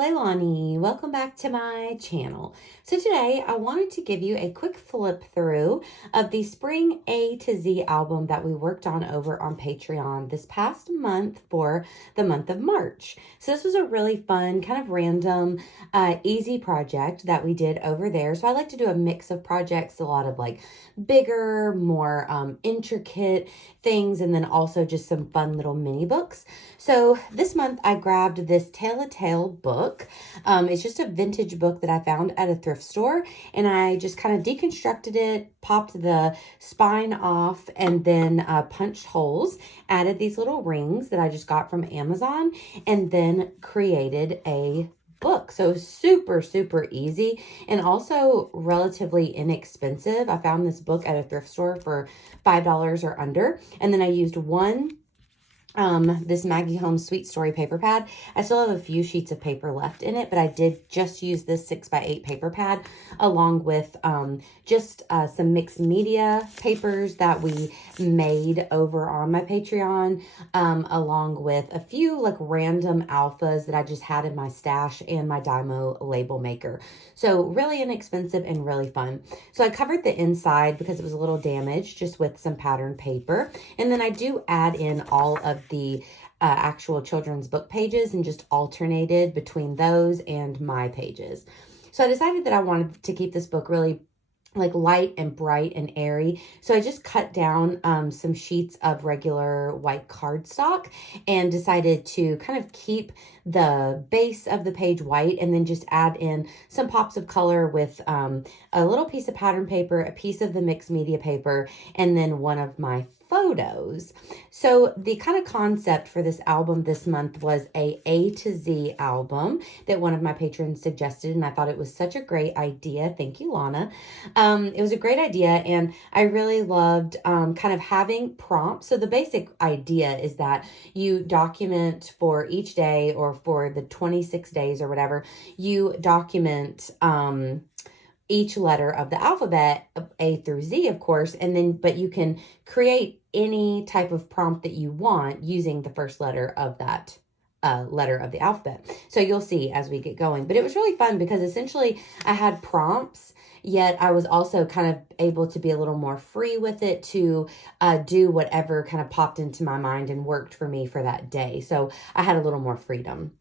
Leilani. Welcome back to my channel. So today I wanted to give you a quick flip through of the Spring A to Z album that we worked on over on Patreon this past month for the month of March. So this was a really fun, kind of random, easy project that we did over there. So I like to do a mix of projects, a lot of like bigger, more intricate things, and then also just some fun little mini books. So this month I grabbed this Tale a Tale book. It's just a vintage book that I found at a thrift store, and I just kind of deconstructed it, popped the spine off, and then punched holes, added these little rings that I just got from Amazon, and then created a book. So super, super easy and also relatively inexpensive. I found this book at a thrift store for $5 or under. And then I used this Maggie Holmes Sweet Story paper pad. I still have a few sheets of paper left in it, but I did just use this 6x8 paper pad along with some mixed media papers that we made over on my Patreon, along with a few like random alphas that I just had in my stash and my Dymo label maker. So really inexpensive and really fun. So I covered the inside because it was a little damaged just with some patterned paper. And then I do add in all of the actual children's book pages and just alternated between those and my pages. So I decided that I wanted to keep this book really like light and bright and airy. So I just cut down some sheets of regular white cardstock and decided to kind of keep the base of the page white and then just add in some pops of color with a little piece of pattern paper, a piece of the mixed media paper, and then one of my photos. So the kind of concept for this album this month was A to Z album that one of my patrons suggested, and I thought it was such a great idea. Thank you, Lana. It was a great idea, and I really loved kind of having prompts. So the basic idea is that you document for each day or for the 26 days or whatever, you document each letter of the alphabet, A through Z, of course, and then, but you can create any type of prompt that you want using the first letter of that letter of the alphabet. So you'll see as we get going. But it was really fun because essentially I had prompts, yet I was also kind of able to be a little more free with it to do whatever kind of popped into my mind and worked for me for that day. So I had a little more freedom.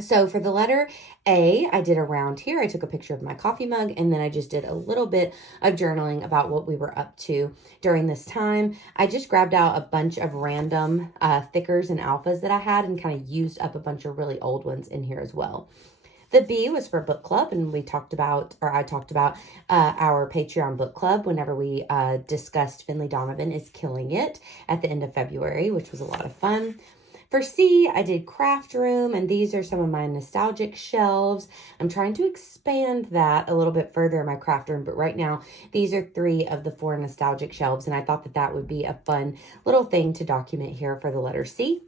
So for the letter A, I did around here. I took a picture of my coffee mug, and then I just did a little bit of journaling about what we were up to during this time. I just grabbed out a bunch of random thickers and alphas that I had and kind of used up a bunch of really old ones in here as well. The B was for book club, and I talked about our Patreon book club whenever we discussed Finley Donovan is Killing It at the end of February, which was a lot of fun. For C, I did craft room, and these are some of my nostalgic shelves. I'm trying to expand that a little bit further in my craft room, but right now, these are 3 of the 4 nostalgic shelves, and I thought that that would be a fun little thing to document here for the letter C.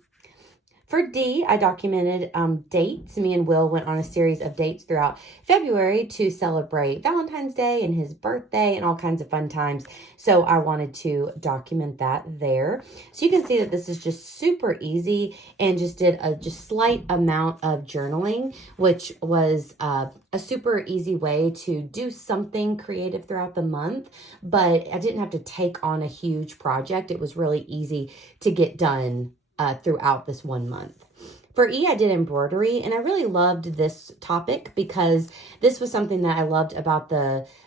For D, I documented dates. Me and Will went on a series of dates throughout February to celebrate Valentine's Day and his birthday and all kinds of fun times. So I wanted to document that there. So you can see that this is just super easy and just did a slight amount of journaling, which was a super easy way to do something creative throughout the month. But I didn't have to take on a huge project. It was really easy to get done throughout this one month. For E, I did embroidery, and I really loved this topic because this was something that I loved about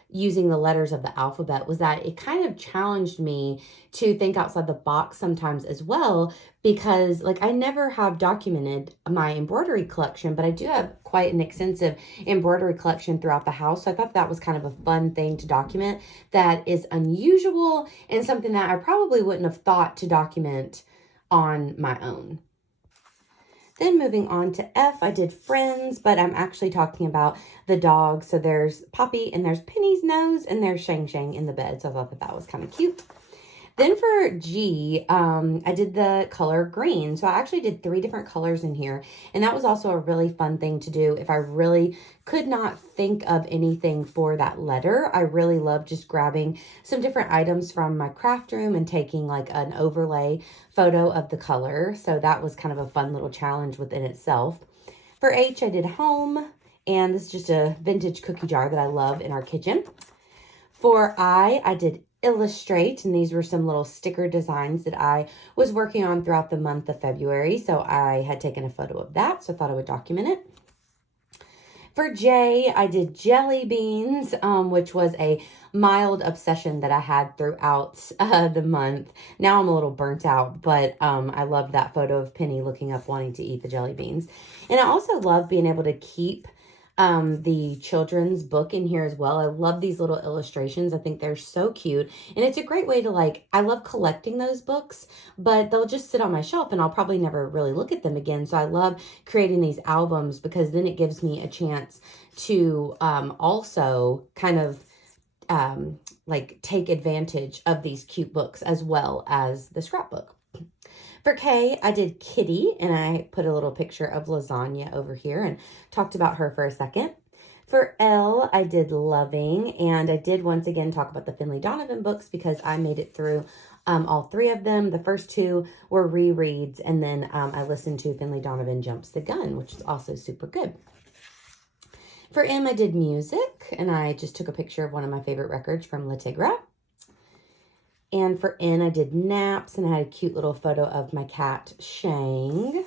using the letters of the alphabet, was that it kind of challenged me to think outside the box sometimes as well, because like I never have documented my embroidery collection, but I do have quite an extensive embroidery collection throughout the house. So I thought that was kind of a fun thing to document that is unusual and something that I probably wouldn't have thought to document on my own. Then moving on to F, I did friends, but I'm actually talking about the dog. So there's Poppy, and there's Penny's nose, and there's Shang Shang in the bed. So I thought that that was kind of cute. Then for G, I did the color green. So I actually did 3 different colors in here. And that was also a really fun thing to do if I really could not think of anything for that letter. I really love just grabbing some different items from my craft room and taking like an overlay photo of the color. So that was kind of a fun little challenge within itself. For H, I did home, and this is just a vintage cookie jar that I love in our kitchen. For I did illustrate, and these were some little sticker designs that I was working on throughout the month of February. So I had taken a photo of that, so I thought I would document it. For J, I did jelly beans, which was a mild obsession that I had throughout the month. Now I'm a little burnt out, but I love that photo of Penny looking up wanting to eat the jelly beans. And I also love being able to keep the children's book in here as well. I love these little illustrations. I think they're so cute. And it's a great way to I love collecting those books, but they'll just sit on my shelf and I'll probably never really look at them again. So I love creating these albums because then it gives me a chance to also kind of take advantage of these cute books as well as the scrapbook. For K, I did Kitty, and I put a little picture of lasagna over here and talked about her for a second. For L, I did Loving, and I did once again talk about the Finley Donovan books because I made it through all 3 of them. The first 2 were rereads, and then I listened to Finley Donovan Jumps the Gun, which is also super good. For M, I did music, and I just took a picture of one of my favorite records from La Tigra. And for N, I did naps, and I had a cute little photo of my cat, Shang.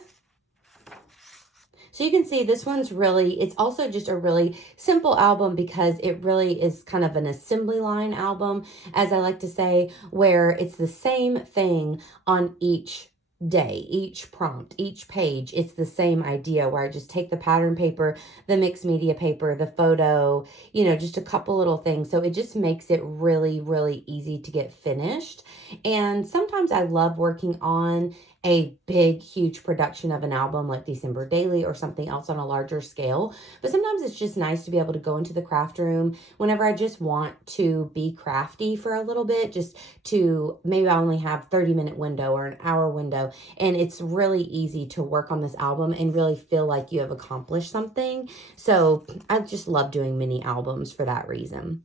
So you can see this one's it's also just a really simple album because it really is kind of an assembly line album, as I like to say, where it's the same thing on each day, each prompt, each page. It's the same idea where I just take the pattern paper, the mixed media paper, the photo, just a couple little things. So it just makes it really, really easy to get finished. And sometimes I love working on a big, huge production of an album like December Daily or something else on a larger scale. But sometimes it's just nice to be able to go into the craft room whenever I just want to be crafty for a little bit, just to maybe I only have 30-minute window or an hour window. And it's really easy to work on this album and really feel like you have accomplished something. So I just love doing mini albums for that reason.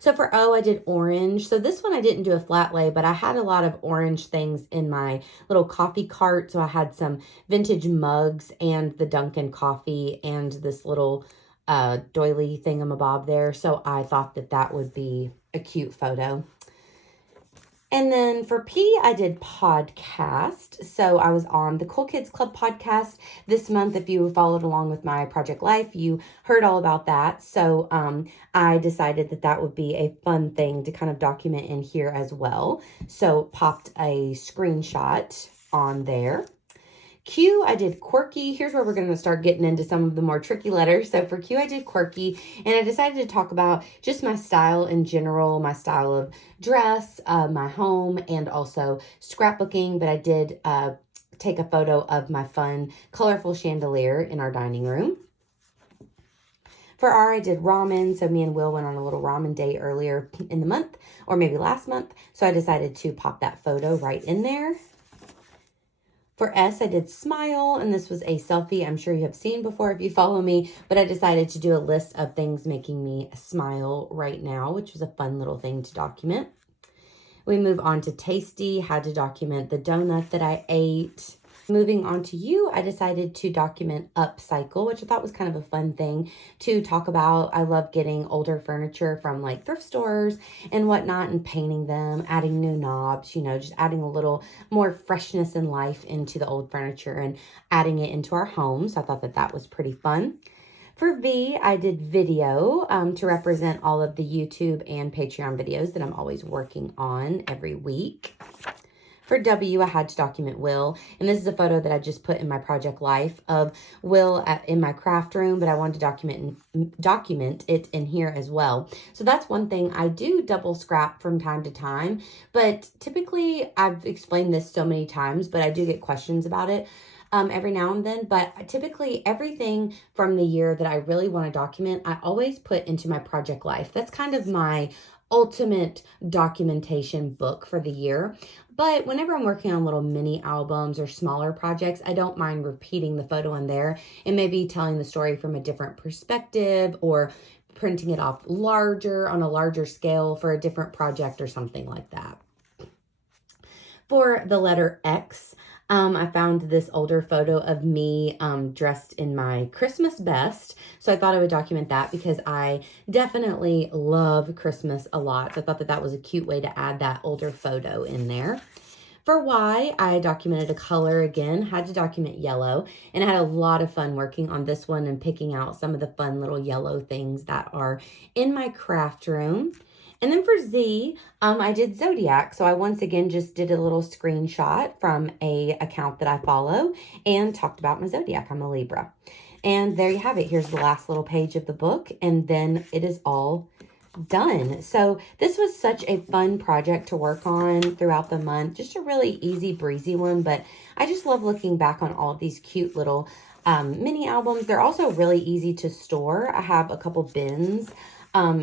So for O, I did orange. So this one I didn't do a flat lay, but I had a lot of orange things in my little coffee cart. So I had some vintage mugs and the Dunkin' coffee and this little doily thingamabob there. So I thought that that would be a cute photo. And then for P, I did podcast. So I was on the Cool Kids Club podcast this month. If you followed along with my Project Life, you heard all about that. So I decided that that would be a fun thing to kind of document in here as well. So popped a screenshot on there. Q, I did quirky. Here's where we're going to start getting into some of the more tricky letters. So for Q, I did quirky, and I decided to talk about just my style in general, my style of dress, my home, and also scrapbooking. But I did take a photo of my fun, colorful chandelier in our dining room. For R, I did ramen. So me and Will went on a little ramen date earlier in the month, or maybe last month. So I decided to pop that photo right in there. For S, I did smile, and this was a selfie I'm sure you have seen before if you follow me, but I decided to do a list of things making me smile right now, which was a fun little thing to document. We move on to tasty, had to document the donut that I ate. Moving on to you, I decided to document upcycle, which I thought was kind of a fun thing to talk about. I love getting older furniture from like thrift stores and whatnot and painting them, adding new knobs, just adding a little more freshness and life into the old furniture and adding it into our home. So I thought that that was pretty fun. For V, I did video to represent all of the YouTube and Patreon videos that I'm always working on every week. For W, I had to document Will, and this is a photo that I just put in my Project Life of Will in my craft room, but I wanted to document it in here as well. So that's one thing. I do double scrap from time to time, but typically, I've explained this so many times, but I do get questions about it every now and then. But typically, everything from the year that I really want to document, I always put into my Project Life. That's kind of my ultimate documentation book for the year. But whenever I'm working on little mini albums or smaller projects, I don't mind repeating the photo in there and maybe telling the story from a different perspective or printing it off larger on a larger scale for a different project or something like that. For the letter X, I found this older photo of me dressed in my Christmas best. So I thought I would document that because I definitely love Christmas a lot. So I thought that that was a cute way to add that older photo in there. For why, I documented a color again, had to document yellow, and I had a lot of fun working on this one and picking out some of the fun little yellow things that are in my craft room. And then for Z, I did zodiac. So I once again just did a little screenshot from a account that I follow and talked about my zodiac. I'm a Libra. And there you have it. Here's the last little page of the book, and then it is all done. So this was such a fun project to work on throughout the month. Just a really easy breezy one, but I just love looking back on all of these cute little mini albums. They're also really easy to store. I have a couple bins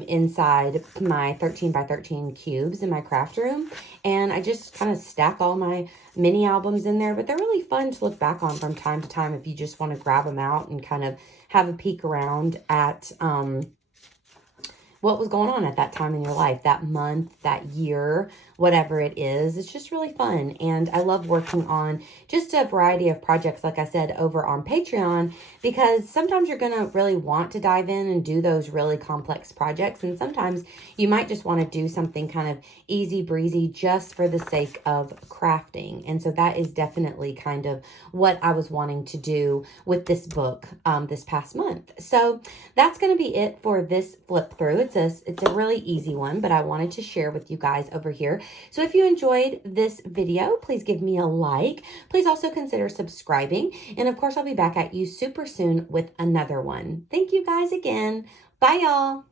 inside my 13 by 13 cubes in my craft room, and I just kind of stack all my mini albums in there, but they're really fun to look back on from time to time if you just want to grab them out and kind of have a peek around at what was going on at that time in your life, that month, that year, whatever it is. It's just really fun. And I love working on just a variety of projects, like I said, over on Patreon, because sometimes you're going to really want to dive in and do those really complex projects. And sometimes you might just want to do something kind of easy breezy just for the sake of crafting. And so that is definitely kind of what I was wanting to do with this book this past month. So that's going to be it for this flip through. It's a really easy one, but I wanted to share with you guys over here. So if you enjoyed this video, please give me a like. Please also consider subscribing. And of course, I'll be back at you super soon with another one. Thank you guys again. Bye, y'all.